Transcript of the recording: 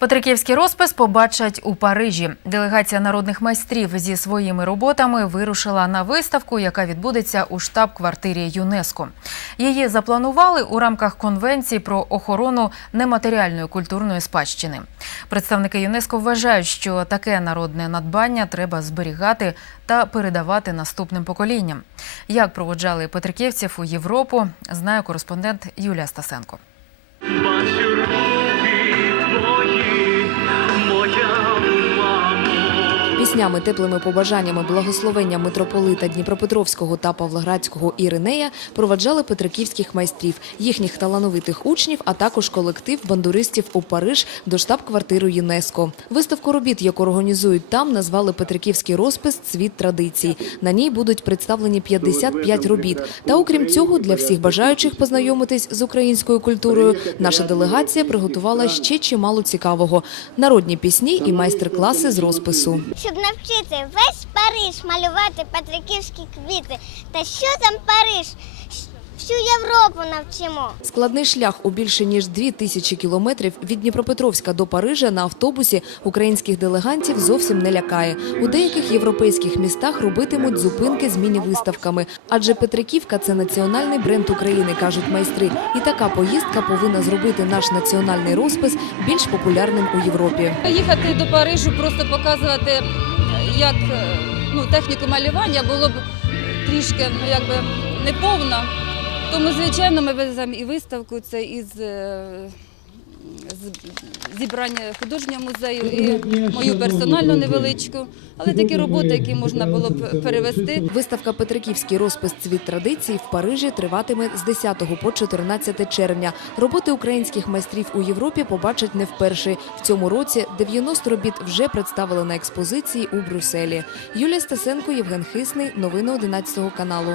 Петриківський розпис побачать у Парижі. Делегація народних майстрів зі своїми роботами вирушила на виставку, яка відбудеться у штаб-квартирі ЮНЕСКО. Її запланували у рамках конвенції про охорону нематеріальної культурної спадщини. Представники ЮНЕСКО вважають, що таке народне надбання треба зберігати та передавати наступним поколінням. Як проводжали петриківців у Європу, знає кореспондент Юлія Стасенко. Піснями, теплими побажаннями, благословення митрополита Дніпропетровського та Павлоградського Іринея проваджали петриківських майстрів, їхніх талановитих учнів, а також колектив бандуристів у Париж до штаб-квартири ЮНЕСКО. Виставку робіт, яку організують там, назвали Петриківський розпис Цвіт традицій. На ній будуть представлені 55 робіт. Та окрім цього, для всіх бажаючих познайомитись з українською культурою, наша делегація приготувала ще чимало цікавого: народні пісні і майстер-класи з розпису. щоб навчити весь Париж малювати петриківські квіти. Та що там Париж? Всю Європу навчимо. Складний шлях у більше ніж дві тисячі кілометрів від Дніпропетровська до Парижа на автобусі українських делегантів зовсім не лякає. У деяких європейських містах робитимуть зупинки з міні-виставками. Адже Петриківка це національний бренд України, кажуть майстри. І така поїздка повинна зробити наш національний розпис більш популярним у Європі. Їхати до Парижу, просто показувати, як е, ну, техніку малювання було б трішки ну, якби неповно. Тому, звичайно, ми веземо і виставку, це із е, зібрання художнього музею, і мою персональну невеличку, але такі роботи, які можна було б перевести. Виставка Петриківський розпис цвіт традицій в Парижі триватиме з 10 по 14 червня. Роботи українських майстрів у Європі побачать не вперше. В цьому році 90 робіт вже представили на експозиції у Брюсселі. Юлія Стасенко, Євген Хисний. Новини 11 каналу.